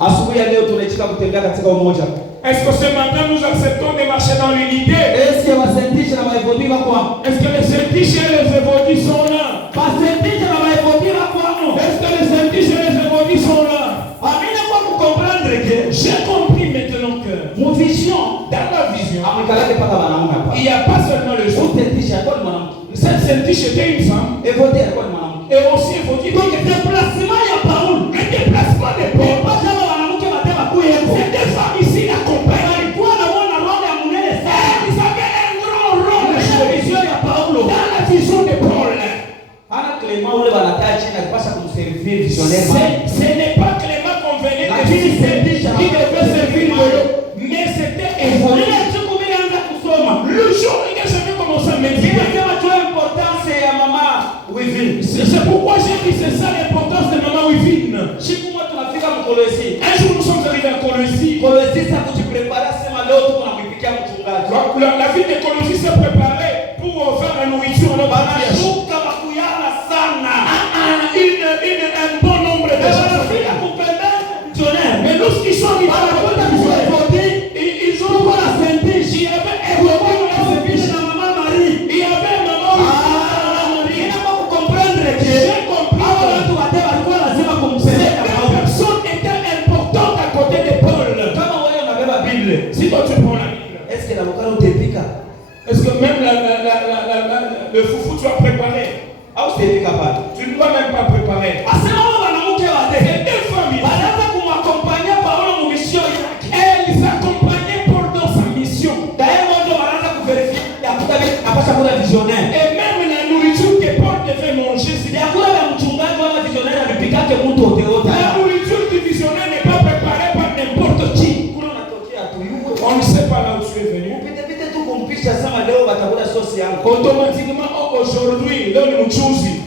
Asubuhi ya leo tunaitika kutembea katika umoja. Est-ce que ce matin nous acceptons de marcher dans l'unité? Est-ce que wasentishi na waevodi wako? Est-ce que les sentiches et les évodis sont là? Wasentishi na waevodi wako? Est-ce que les sentiches et les évodis sont là? Amina kwa comprendre que j'ai compris maintenant que mon vision, dans la vision, il n'y a pas seulement le jour. Cette sentiche était une femme. Et aussi évodie. Donc le déplacement il y a Paul. Le déplacement de Paul. C'est des femmes ici accompagnées. Ils avaient un grand rôle dans la vision de Paul. Ce n'est pas Clément qu'on venait de visiter qui devait servir de l'eau, mais c'était évolué. Le jour où je vais commencer à méditer, c'est pourquoi j'ai dit c'est ça l'importance de maman Wivine. Un jour nous sommes arrivés à Colosie. La ville de Colosie s'est préparée pour faire la nourriture à notre mariage. Un bon nombre de gens. Mais lorsqu'ils sont arrivés à la ils ont vu la Sainte-Biche. Il y avait un maman Marie. Il y avait maman Marie. J'ai compris que ces deux personnes étaient importantes à côté de Paul. Si toi tu prends la Bible, est-ce que même le foufou tu as préparé? Tu ne dois même pas préparer. Ces deux familles, elles accompagnaient Paul dans sa mission. Et même la nourriture que Paul devait manger, la nourriture du visionnaire n'est pas préparée par n'importe qui. On ne sait pas là où tu es venu. Automatiquement, aujourd'hui, là, nous choisissons.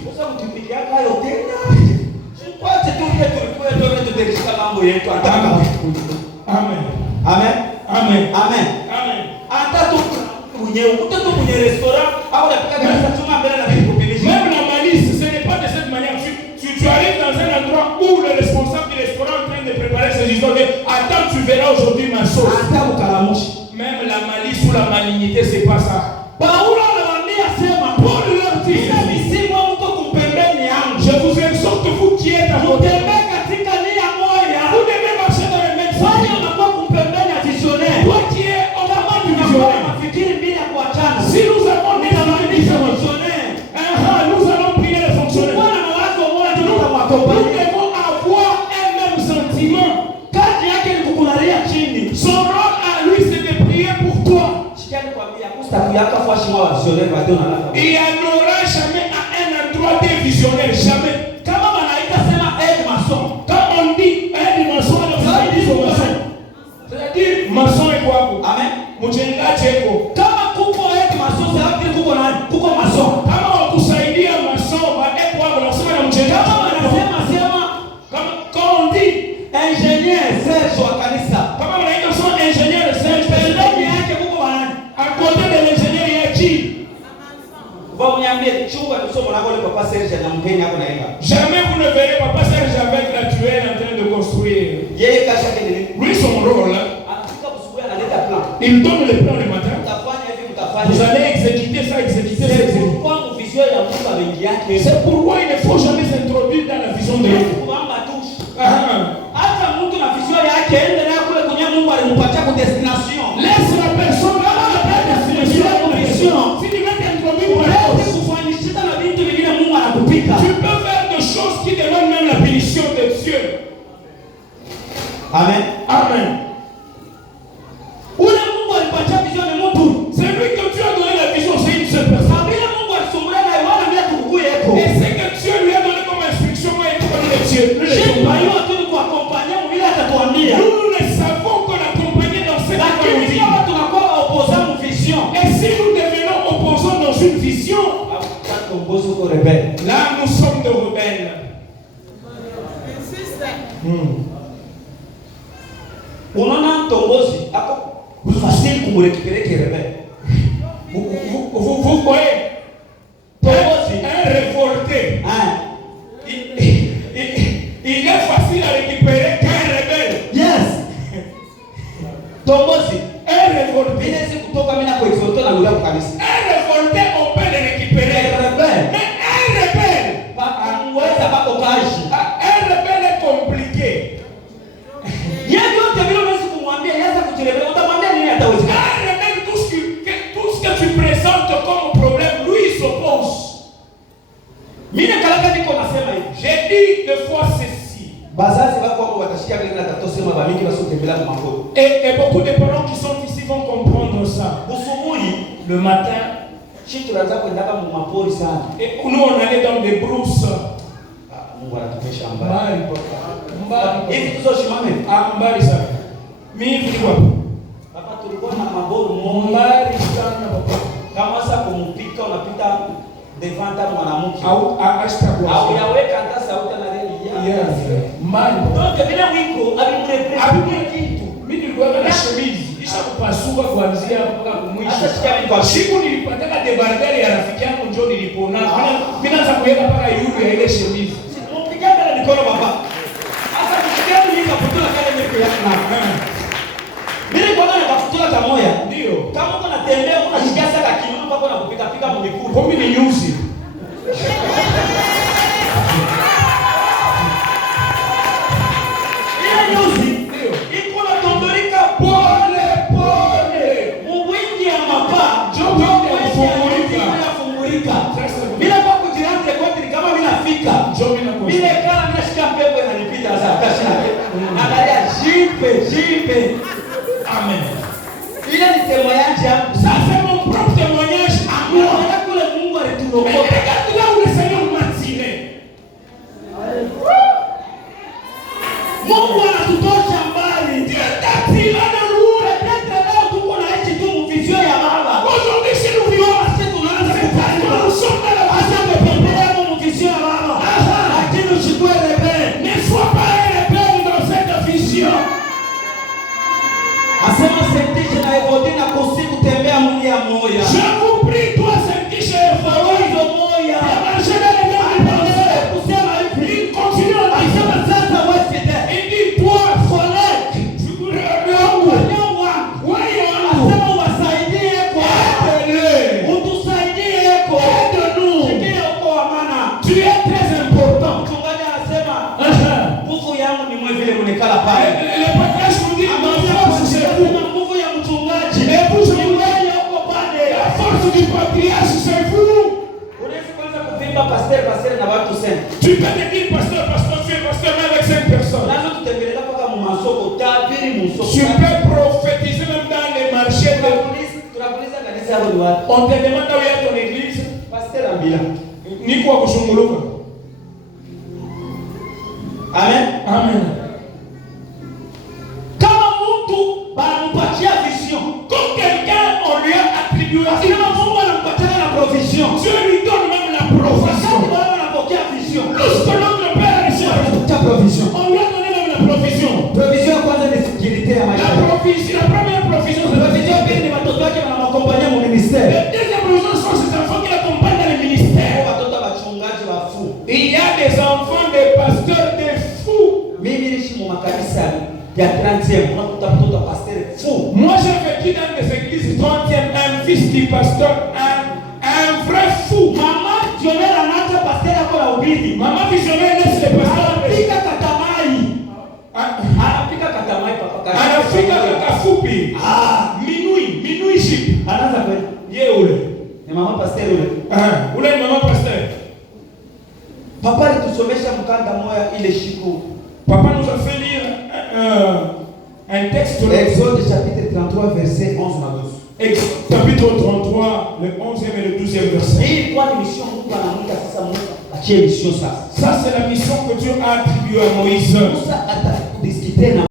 Amen. Amen. Amen. Amen. Amen. Même la malice, ce n'est pas de cette manière. Tu arrives dans un endroit où le responsable du restaurant est en train de préparer ses histoires. Attends, tu verras aujourd'hui ma sauce. Même la malice ou la malignité, c'est pas ça. Paul leur dit, je vous exhorte, vous qui êtes à côté, vous devez marcher dans le même sens. Toi qui es au moment du visionnaire. Si nous avons des amis visionnaires, nous allons prier les fonctionnaires. Nous devons avoir un même sentiment. Son rôle à lui, c'est de prier pour toi. Il n'y en aura jamais à un endroit des visionnaires, jamais. Quand on dit aide maçon, c'est-à-dire maçon et quoi? Amen. Kama wakusaidia maçon, quand on dit ingénieur Serge wa kanisa, kama wanaita son ingénieur Serge, à côté de l'ingénieur Yachi. Jamais vous ne verrez Papa Serge avec la tuelle en train de construire. Lui, son rôle, il donne le plan le matin. Vous allez exécuter ça, exécuter ça. C'est pourquoi il ne faut jamais s'introduire dans la vision de Dieu. Laisse la personne à la destination. Si tu veux t'introduire pour la cause, tu peux faire des choses qui demandent même la bénédiction de Dieu. Amen. Amen. C'est lui que tu as donné la vision, c'est une seule personne. Et c'est que Dieu lui a donné comme instruction, moi, il connaît les dieux. Nous ne savons que l'accompagner dans cette vision. Et si nous devenons opposants dans une vision, là nous sommes des rebelles. Vous voyez, un révolté, il est facile à récupérer qu'un rebelle. compliqué. Yeye yote vile unaweza kumwambia yeye kujieleza, utamwambia nini atawezekana? Même tout ce que tu présentes comme problème, lui il s'oppose. Mimi kalaka niko nasema hivi. J'ai dit des fois ceci. Bazazi wako wako watashikia vile natatosema ba mingi basotembela kwa mambo. Et beaucoup de parents qui sont ici vont comprendre ça. Usubuhi Le matin, sisi tunaanza kwenda kama mapori sana. et nous on allait dans des brousses. Mungu anatupesha mbali. Mbali. Hivi tuzoshimame. Mbali sana. Mimi hivi kwa Papa tulikuwa na maboru mbali sana papa. Kama sasa kumpika unapita devant mwanamke. Au ashta kwa. Au yaweka hata sauti na reli. Yes. Mbali. Donc vile wiko abimrepresente kitu. Mimi nilikuwa na chemise. Isha kupasuka kuanzia mpaka mwisho. Hata sikia kwa siku nilipataka debarderi ya rafiki yangu njoo nilipona. Mimi naanza kuweka mpaka yule ya ile chemise. Mpigaga na mikono baba. Hata kusikia mimi kaputula kale mbele yako na. Mimi kwa nini kaputula kama moja? Ndio. Kama uko natembea unashikia sasa kiuno mpaka unakupika pika mumikuru. Kwa mimi ni nyusi. Ile nyusi Ndio. iko na tondorika Pole pole. mwingi ya mapa. Joto Fungulika. Bila kwa kujirante kwa kama mimi nafika. Njoo mimi nakuwa. Bila kana mimi nashika pepo inanipita sasa kasha. Angalia jipe. Amen. Ile ni témoignage yangu. Sasa mon propre témoignage à moi. Angalia kule Mungu alituokoa. Regarde là où le Seigneur m'a tiré. Mungu anatutosha mbali. Dieu t'a tiré de loin. Peut-être leo tuko na hichi tu vision ya baba. Aujourd'hui si nous vivons Sisi tunaanza kupanda. nous sommes dans la Acha kupembea mu vision ya baba. Lakini usikue rebel. ne sois pas un rebelle dans cette vision. Asema sentisha na evodi na kusiku tembea mwili ya moya. Je vous prie, toi, Saint-Michel et Fawizo moya. marcher dans les mêmes pensées. Kusema hivi. Il continue en disant, Asema sasa wewe fidèle. il dit, toi, Folek. figure-toi, Asema wasaidie kwa. Utusaidie kwa. Sikia uko wa maana. tu es très important. Mchungaji anasema nguvu yangu ni mwe vile unikala pale. Le podcast nous dit, ma force, c'est vous. Anasema nguvu ya mchungaji. Et vous, je vous dis, Wewe uko pale. la force du patriarche, c'est vous. Unaweza kwanza kuvimba pasteur na watu sema. Tu peux te dire, pasteur, même avec 5 personnes. Nazo tutembelea mpaka mu masoko, tabiri mu soko. Tu peux prophétiser même dans les marchés. Tunakuuliza kanisa yako ni wapi? On te demande où est ton église. Pasteur ambia. Ni kwa kushunguluka. Amen. Amen. Kama mtu banampatia vision, Comme quelqu'un, on lui a attribué kama Mungu anampatia na provision. Dieu lui donne même la profession. Wakati wao wanapokea vision, Lorsque notre Père est sur ta provision. on lui a donné même la provision. Provision ya kwanza ni sécurité ya maisha. La première provision, c'est la Provision ya pili ni watoto wake wanamwakompania mu ministère. La deuxième provision sont ces enfants qui l'accompagnent dans le ministère. Watoto wachungaji wa fuu. Il y a des enfants, des pasteurs, des fous. Mimi nishi mu makanisa ya 30e, unakuta mtoto wa pasteur fuu. Moi, j'ai vécu dans des églises 30e, un fils du pasteur, un vrai fou. Mama visionnaire anaacha pasteur yako na ubiri. Maman visionnaire laisse le pasteur. Anapika katamai. Anapika katamai papa kashi. Anafika kafupi. Minui ship. Anaanza kwenda. Ye ule. Ni mama pasteur ule. Ule ni mama pasteur. Papa alitusomesha mkanda moya ile shiku. Papa nous a fait lire un texte de Exode chapitre 33 verset 11 na 12. Chapitre 33, le 11e et le 12e verset. Hii ilikuwa ni mission Mungu anamuita sasa Mungu achie mission sasa. Ça c'est la mission que Dieu a attribuée à Moïse. Musa atadiscuter na